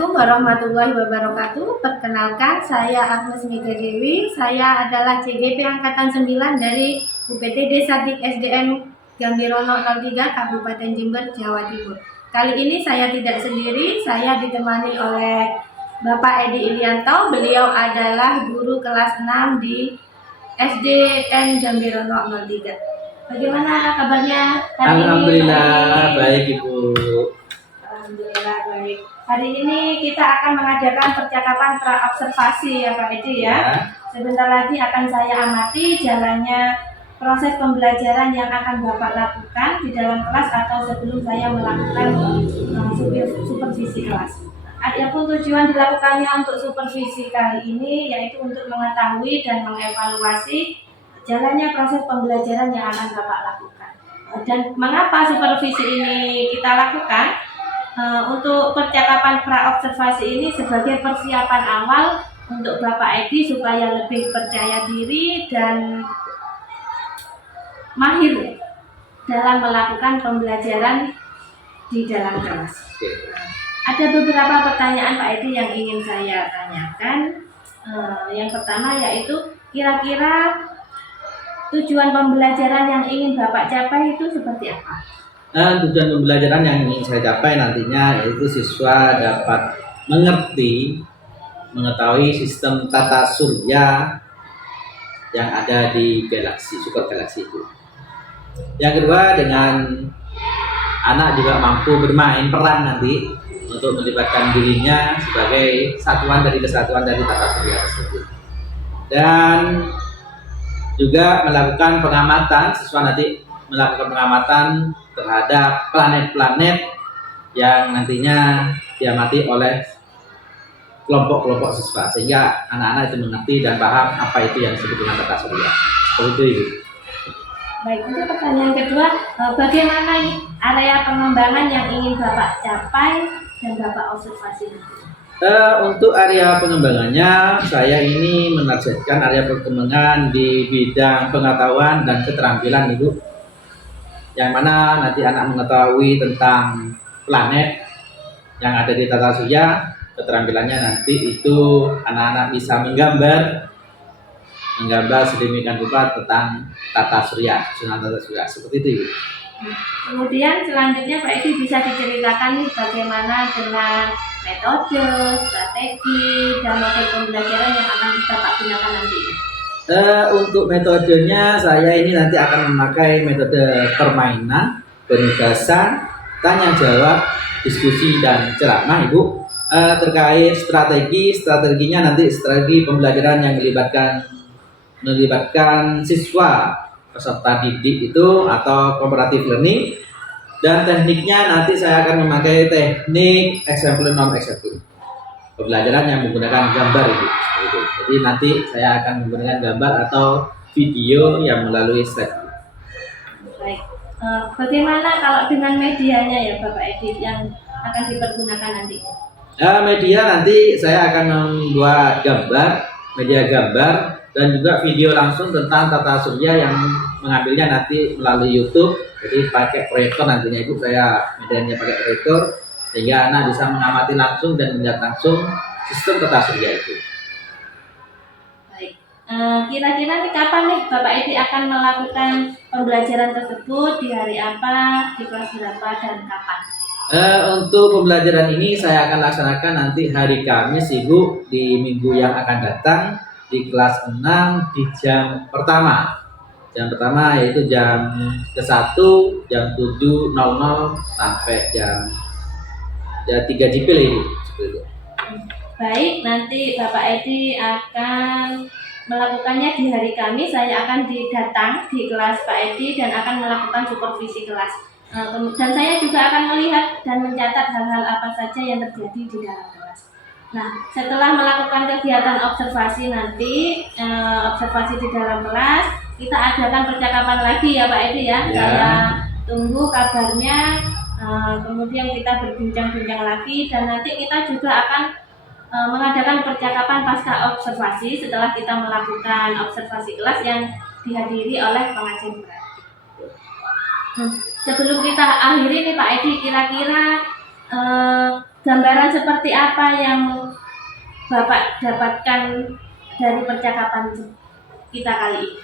Assalamualaikum warahmatullahi wabarakatuh. Perkenalkan, saya Agnes Mega Dewi. Saya adalah CGP Angkatan 9 dari UPTD Sadik SDN Gambirono 03 Kabupaten Jember, Jawa Timur. Kali ini saya tidak sendiri, saya ditemani oleh Bapak Edi Ilianto. Beliau adalah guru kelas 6 di SDN Gambirono 03. Bagaimana kabarnya hari ini? Alhamdulillah baik Ibu. Alhamdulillah baik. Hari ini kita akan mengadakan percakapan pra-observasi ya Pak Edi ya. Sebentar lagi akan saya amati jalannya proses pembelajaran yang akan Bapak lakukan di dalam kelas atau sebelum saya melakukan supervisi kelas. Adapun tujuan dilakukannya untuk supervisi kali ini yaitu untuk mengetahui dan mengevaluasi jalannya proses pembelajaran yang akan Bapak lakukan. Dan mengapa supervisi ini kita lakukan? Untuk percakapan pra-observasi ini sebagai persiapan awal untuk Bapak Edi supaya lebih percaya diri dan mahir dalam melakukan pembelajaran di dalam kelas. Ada beberapa pertanyaan Pak Edi yang ingin saya tanyakan. Yang pertama yaitu kira-kira tujuan pembelajaran yang ingin Bapak capai itu seperti apa? Tujuan pembelajaran yang ingin saya capai nantinya yaitu siswa dapat mengetahui sistem tata surya yang ada di super galaksi itu. Yang kedua, dengan anak juga mampu bermain peran nanti untuk melibatkan dirinya sebagai kesatuan dari tata surya tersebut. Dan juga melakukan pengamatan, siswa nanti melakukan pengamatan terhadap planet-planet yang nantinya diamati oleh kelompok-kelompok siswa, sehingga anak-anak itu mengerti dan paham apa itu yang disebut dengan tata surya. Seperti itu, Ibu. Baik, untuk pertanyaan kedua, bagaimana area pengembangan yang ingin Bapak capai dan Bapak observasi? Untuk area pengembangannya, saya ini menargetkan area perkembangan di bidang pengetahuan dan keterampilan, Ibu. Yang mana nanti anak mengetahui tentang planet yang ada di tata surya, keterampilannya nanti itu anak-anak bisa menggambar sedemikian rupa tentang tata surya, seperti itu. Kemudian selanjutnya Pak Edi bisa diceritakan nih bagaimana dengan metode, strategi, dan model pembelajaran yang akan Bapak gunakan nanti. Untuk metodenya saya ini nanti akan memakai metode permainan, penugasan, tanya jawab, diskusi dan ceramah, Ibu. Terkait strateginya nanti strategi pembelajaran yang melibatkan siswa peserta didik itu atau comparative learning, dan tekniknya nanti saya akan memakai teknik exemplar non exemplar, pembelajaran yang menggunakan gambar, Ibu. Jadi nanti saya akan menggunakan gambar atau video yang melalui slide. Baik, bagaimana kalau dengan medianya ya Bapak Edi yang akan dipergunakan nanti? Media nanti saya akan membuat media gambar dan juga video langsung tentang tata surya yang mengambilnya nanti melalui YouTube. Jadi pakai proyektor nantinya, Ibu. Saya medianya pakai proyektor sehingga anak bisa mengamati langsung dan melihat langsung sistem tata surya itu. Kira-kira kapan nih Bapak Edi akan melakukan pembelajaran tersebut, di hari apa, di kelas berapa, dan kapan? Untuk pembelajaran ini saya akan laksanakan nanti hari Kamis, Ibu, di minggu yang akan datang di kelas 6 di jam pertama. Jam pertama yaitu jam ke-1 jam 7.00 sampai jam 3 JP, Ibu. Seperti itu. Baik, nanti Bapak Edi akan melakukannya di hari Kamis. Saya akan datang di kelas Pak Edi dan akan melakukan supervisi kelas. Dan saya juga akan melihat dan mencatat hal-hal apa saja yang terjadi di dalam kelas. Nah, setelah melakukan kegiatan observasi nanti, observasi di dalam kelas, kita adakan percakapan lagi ya Pak Edi ya. Saya tunggu kabarnya, kemudian kita berbincang-bincang lagi, dan nanti kita juga akan mengadakan percakapan pasca observasi setelah kita melakukan observasi kelas yang dihadiri oleh pengajar praktik. Sebelum kita akhiri nih Pak Edi, kira-kira gambaran seperti apa yang Bapak dapatkan dari percakapan kita kali ini?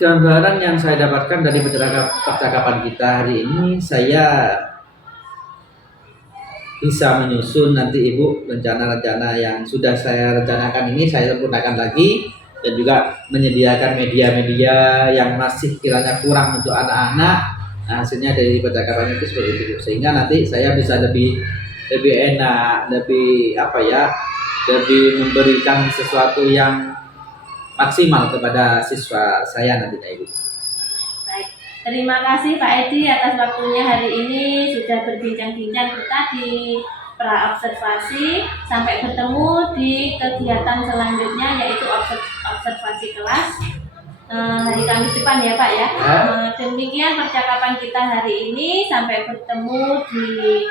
Gambaran yang saya dapatkan dari percakapan kita hari ini, saya bisa menyusun nanti Ibu rencana-rencana yang sudah saya rencanakan ini saya sempurnakan lagi, dan juga menyediakan media-media yang masih kiranya kurang untuk anak-anak. Nah, hasilnya dari percakapan itu seperti itu, sehingga nanti saya bisa lebih enak, lebih lebih memberikan sesuatu yang maksimal kepada siswa saya nantinya Ibu. Baik, terima kasih Pak Edi atas waktunya hari ini, sudah berbincang-bincang kita di pra-observasi. Sampai bertemu di kegiatan selanjutnya, yaitu observasi kelas hari Kamis depan ya Pak ya. Demikian percakapan kita hari ini, sampai bertemu di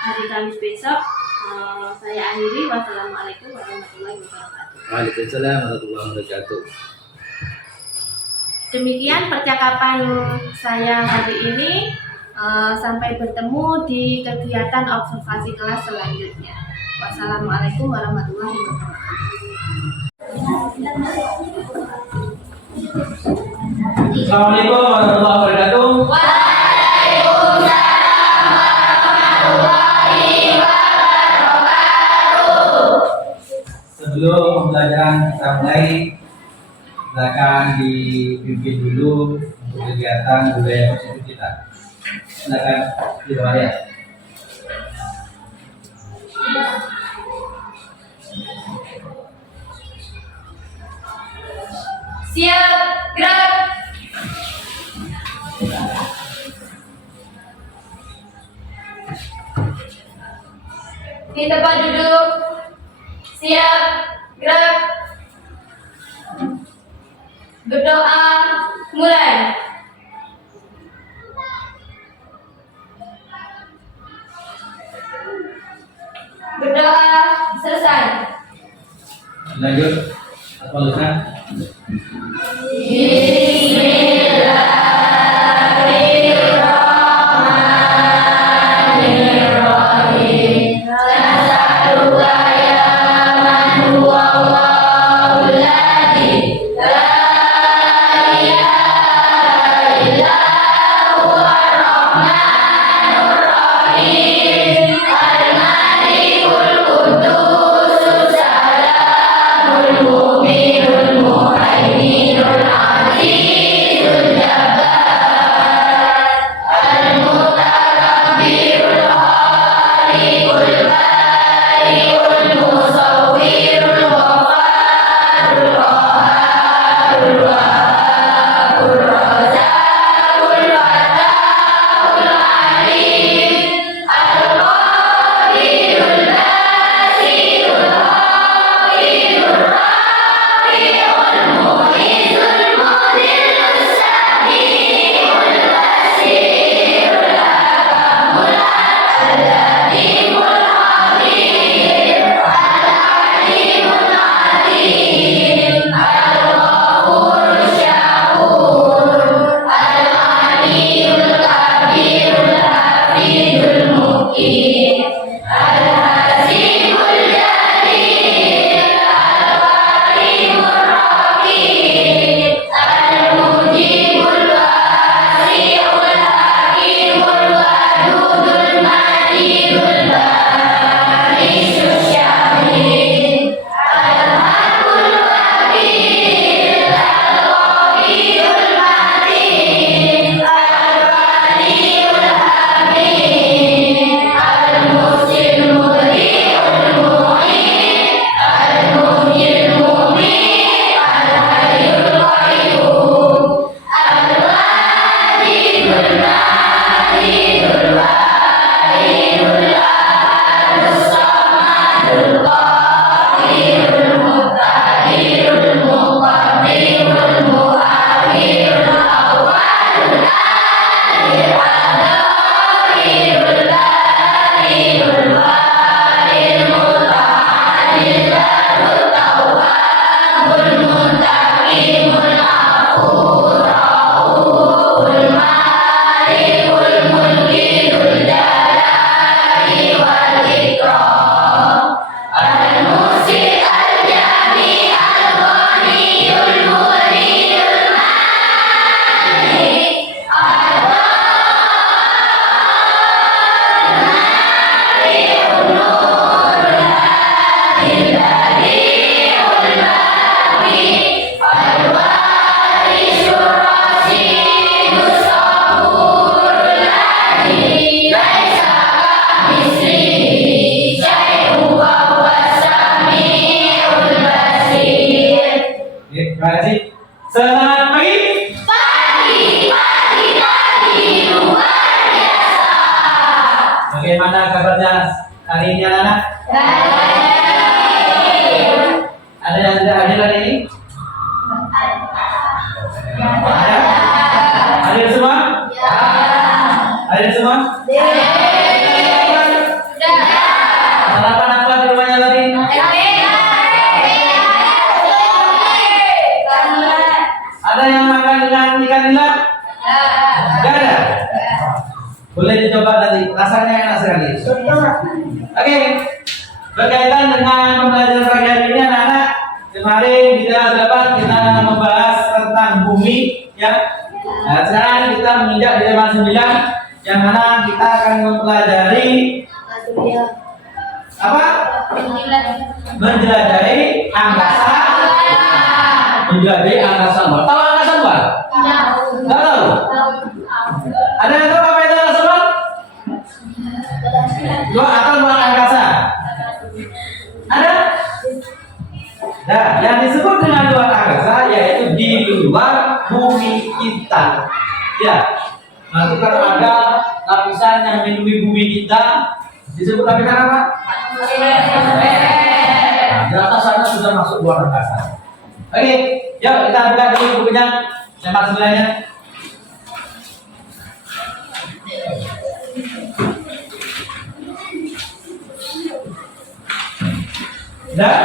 hari Kamis besok. Saya akhiri, wassalamualaikum warahmatullahi wabarakatuh. Waalaikumsalam warahmatullahi wabarakatuh. Demikian percakapan saya hari ini, sampai bertemu di kegiatan observasi kelas selanjutnya. Wassalamualaikum warahmatullahi wabarakatuh. Assalamualaikum warahmatullahi wabarakatuh. Sebelum pembelajaran kita mulai, silakan dipimpin dulu untuk kegiatan budaya positif kita. Silakan diwayat. Siap, gerak. Di tempat duduk. Siap, gerak. Berdoa, mulai. Berdoa, selesai. Lanjut. Apa lusa? Bismillahirrahmanirrahim. Ada yang tidak hadir hari ini? Ada? Hadir semua? Hadir semua? Sarapan apa di rumahnya tadi? Ada yang makan dengan ikan nila? Tidak ada? Boleh dicoba nanti, rasanya enak sekali. Oke, berkaitan dengan pembelajaran pagi hari ini anak-anak, kemarin di kelas 8 kita membahas tentang bumi, ya. Nah, sekarang kita menginjak di tema 9, yang mana kita akan mempelajari apa? Menjelajahi angkasa. Menjelajahi angkasa luar. Tahu angkasa luar? Nggak tahu? Ada yang tahu apa itu angkasa luar? Luar atau luar angkasa? Ada? Nah, yang disebut dengan luar angkasa yaitu di luar bumi kita. Ya. Nanti kalau ada lapisan yang memenuhi bumi kita disebut lapisan apa? Nah, di atas sana sudah masuk luar angkasa. Oke, yuk kita buka dulu bukunya, tema 9-nya. Nah,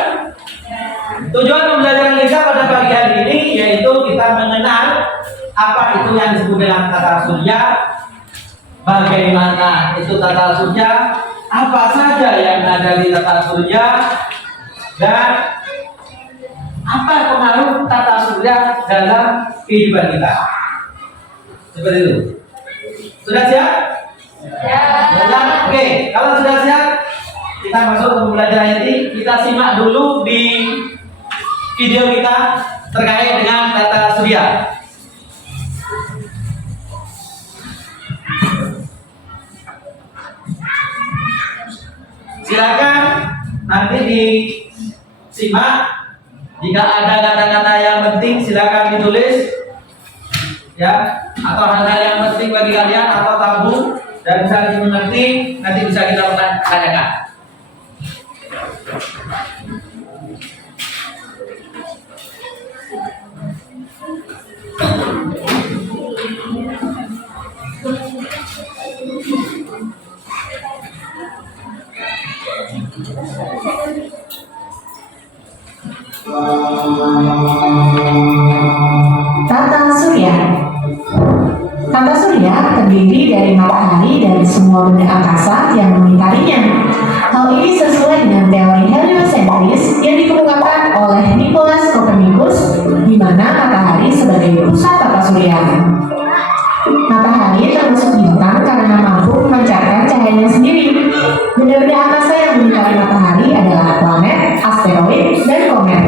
tujuan pembelajaran kita pada pagi hari ini yaitu kita mengenal apa itu yang disebut dengan tata surya, bagaimana itu tata surya, apa saja yang ada di tata surya, dan apa pengaruh tata surya dalam kehidupan kita. Seperti itu. Sudah siap? Sudah? Oke, kalau sudah siap, kita masuk ke pembelajaran ini. Kita simak dulu di video kita terkait dengan tata surya. Silakan nanti disimak. Jika ada kata-kata yang penting silakan ditulis, ya, atau hal-hal yang penting bagi kalian atau tabu dan bisa dimengerti, nanti bisa kita tanyakan. Tata surya. Tata surya terdiri dari matahari dan semua benda angkasa yang mengitarinya. Hal ini sesuai dengan teori heliosentris yang dikemukakan oleh Nicolaus Copernicus, di mana matahari sebagai pusat tata surya. Matahari termasuk bintang karena mampu memancarkan cahayanya sendiri. Benda-benda angkasa yang mengitari matahari adalah planet, asteroid, dan komet.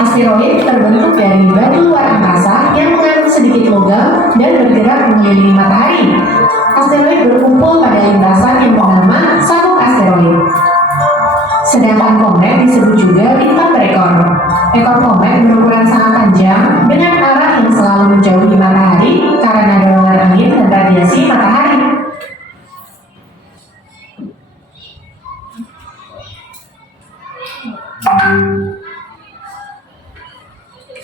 Asteroid terbentuk dari batu luar angkasa yang mengandung sedikit logam dan bergerak mengelilingi matahari. Asteroid berkumpul pada lintasan yang bernama sabuk asteroid. Sedangkan komet disebut juga bintang berekor. Ekor komet berukuran sangat panjang dengan arah yang selalu menjauhi matahari karena dorongan angin dan radiasi matahari.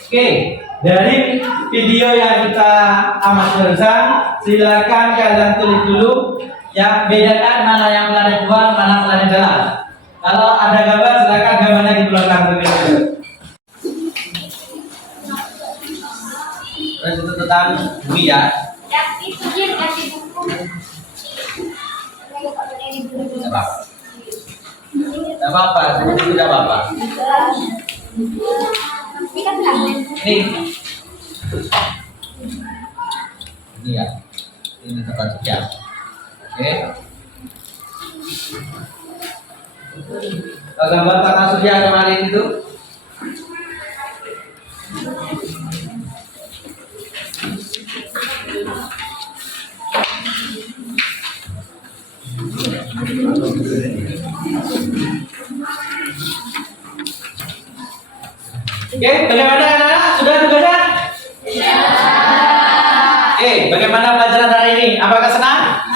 Oke, dari video yang kita amati barusan, silakan kalian tulis dulu yang bedakan mana yang planet luar, mana planet dalam. Kalau ada gambar, silakan gambarnya di belakang terlebih dahulu. Terus itu tentang bumi ya. Tidak apa-apa, tidak apa-apa. Ini ya, ini tata surya. Oke. Gambar tata surya kemarin itu. Oke, bagaimana anak-anak? Sudah tugasnya? Iya. Oke, bagaimana pelajaran hari ini? Apakah senang?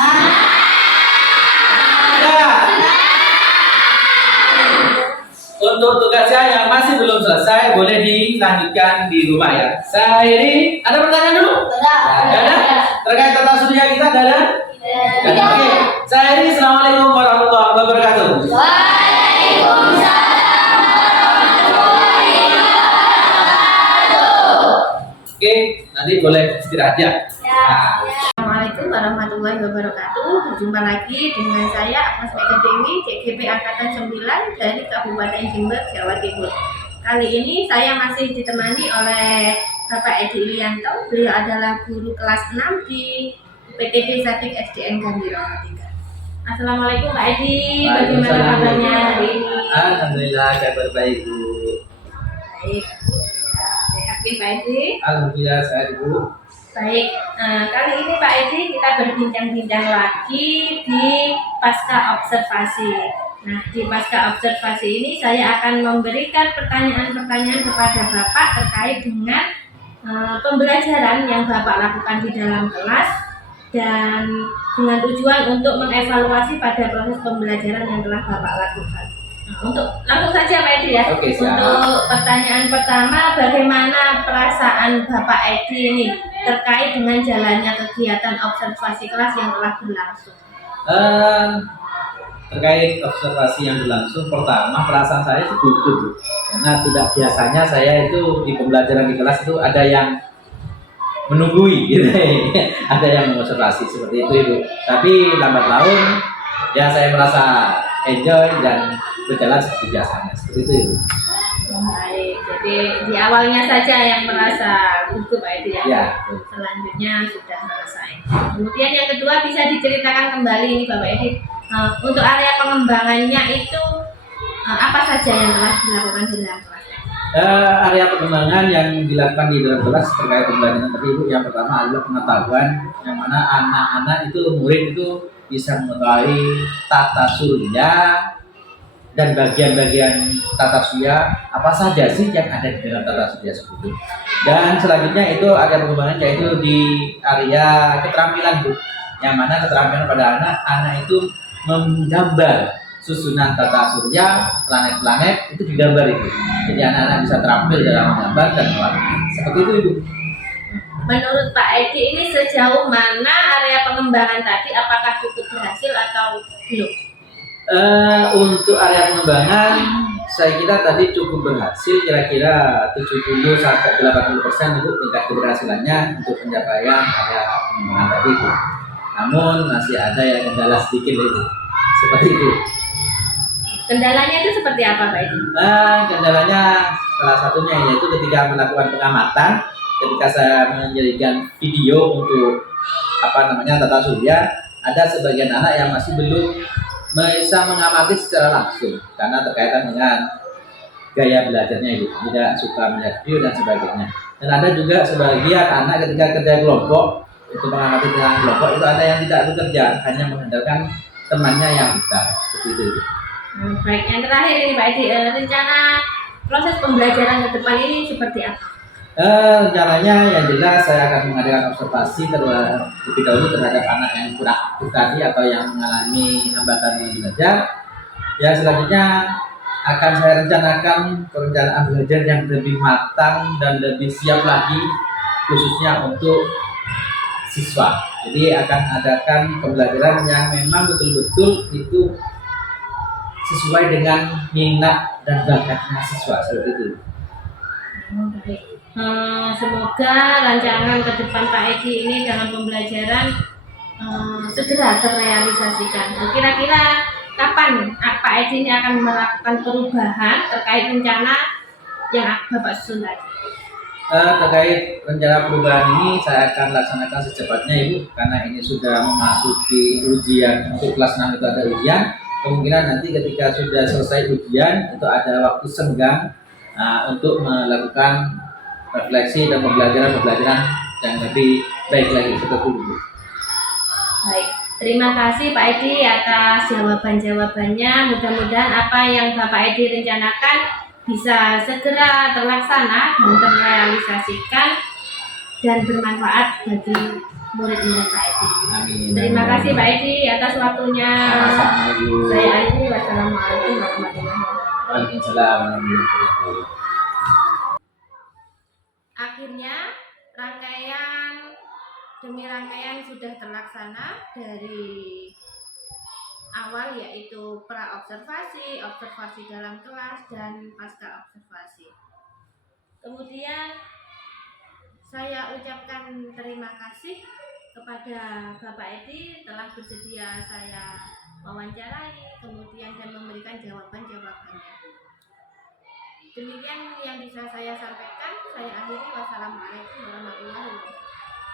untuk tugasnya yang masih belum selesai boleh dilanjutkan di rumah ya. Sairi, ada pertanyaan dulu? Tidak ada? Terkait tata surya kita tidak ada? Tidak ada. Oke. Sairi, assalamualaikum warahmatullahi wabarakatuh. Oke, nanti boleh istirahat ya. Assalamualaikum warahmatullahi wabarakatuh. Berjumpa lagi dengan saya Agnes Mega Dewi, CGP Angkatan 9 dari Kabupaten Jember, Jawa Timur. Kali ini saya masih ditemani oleh Bapak Edi Ilianto. Beliau adalah guru kelas 6 di PTB Sadik SDN Gambiro 3. Assalamualaikum Pak Edi, bagaimana kabarnya hari ini? Alhamdulillah, kabar baik Bu. Baik, sehat ya Pak Edi? Alhamdulillah sehat Bu. Baik, kali ini Pak Edi kita berbincang-bincang lagi di pasca observasi. Nah, di pasca observasi ini saya akan memberikan pertanyaan-pertanyaan kepada Bapak terkait dengan pembelajaran yang Bapak lakukan di dalam kelas dan dengan tujuan untuk mengevaluasi pada proses pembelajaran yang telah Bapak lakukan. Nah, untuk langsung saja Pak Edi ya. Oke, siap. Untuk pertanyaan pertama, bagaimana perasaan Bapak Edi ini terkait dengan jalannya kegiatan observasi kelas yang telah berlangsung? Terkait observasi yang berlangsung, pertama perasaan saya itu gugup, karena tidak biasanya saya itu di pembelajaran di kelas itu ada yang menunggui gitu. Ada yang mengobservasi seperti itu Ibu. Tapi lambat laun ya saya merasa enjoy dan berjalan seperti biasanya seperti itu Ibu. Baik, jadi di awalnya saja yang merasa gugup Pak Edi ya. Ya. Selanjutnya sudah selesai. Kemudian yang kedua, bisa diceritakan kembali ini Bapak Edi, untuk area pengembangannya itu apa saja yang telah dilakukan di dalam kelas? Area pengembangan yang dilakukan di dalam kelas terkait pembelajaran tadi Ibu, yang pertama adalah pengetahuan, yang mana anak-anak itu, murid itu bisa mengetahui tata surya dan bagian-bagian tata surya apa saja sih yang ada di dalam tata surya tersebut. Dan selanjutnya itu area pengembangan yaitu di area keterampilan Bu, yang mana keterampilan pada anak itu menggambar susunan tata surya, planet-planet itu digambar itu. Jadi anak-anak bisa terampil dalam menggambar dan mewarnai. Seperti itu Ibu. Menurut Pak Edi ini sejauh mana area pengembangan tadi, apakah cukup berhasil atau belum? Untuk area pengembangan saya kira tadi cukup berhasil, kira-kira 70-80% itu tingkat keberhasilannya untuk pencapaian area pengembangan tadi itu. Namun masih ada yang kendala sedikit itu. Seperti itu. Kendalanya itu seperti apa Pak Edi? Kendalanya salah satunya yaitu ketika melakukan pengamatan, ketika saya menjadikan video untuk tata surya, ada sebagian anak yang masih belum bisa mengamati secara langsung karena terkaitan dengan gaya belajarnya Ibu, tidak suka melihat video dan sebagainya. Dan ada juga sebagian anak ketika kerja kelompok, untuk mengamati dengan kelompok itu ada yang tidak bekerja, hanya mengandalkan temannya yang bisa, seperti itu. Baik, yang terakhir ini Pak Edi, rencana proses pembelajaran ke depan ini seperti apa? Rencananya yang jelas saya akan mengadakan observasi terlebih dahulu terhadap anak yang kurang aktif tadi atau yang mengalami hambatan dalam belajar. Ya, selanjutnya akan saya rencanakan perencanaan belajar yang lebih matang dan lebih siap lagi khususnya untuk siswa. Jadi akan adakan pembelajaran yang memang betul-betul itu sesuai dengan minat dan bakatnya siswa, seperti itu. Baik. Semoga rancangan ke depan Pak Edi ini dalam pembelajaran segera terrealisasikan. Kira-kira kapan Pak Edi ini akan melakukan perubahan terkait rencana yang Bapak susun tadi? Terkait rencana perubahan ini saya akan laksanakan secepatnya Ibu, karena ini sudah memasuki ujian. Untuk kelas 6 itu ada ujian, kemungkinan nanti ketika sudah selesai ujian itu ada waktu senggang untuk melakukan refleksi dan pembelajaran yang lebih baik lagi, seperti itu. Baik, terima kasih Pak Edi atas jawaban-jawabannya. Mudah-mudahan apa yang Bapak Edi rencanakan bisa segera terlaksana dan terrealisasikan dan bermanfaat bagi murid-murid Pak Edi. Amin. Terima kasih Pak Edi atas waktunya. Sama-sama, Ibu. Saya Aini, wassalamualaikum warahmatullahi wabarakatuh. Waalaikumsalam warahmatullahi wabarakatuh. Akhirnya rangkaian demi rangkaian sudah terlaksana dari awal, yaitu pra observasi, observasi dalam kelas, dan pasca observasi. Kemudian saya ucapkan terima kasih kepada Bapak Edi telah bersedia saya wawancarai, kemudian dan memberikan jawaban-jawabannya. Demikian yang bisa saya sampaikan. Saya akhiri. Wassalamualaikum warahmatullahi wabarakatuh.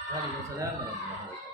Waalaikumsalam warahmatullahi wabarakatuh.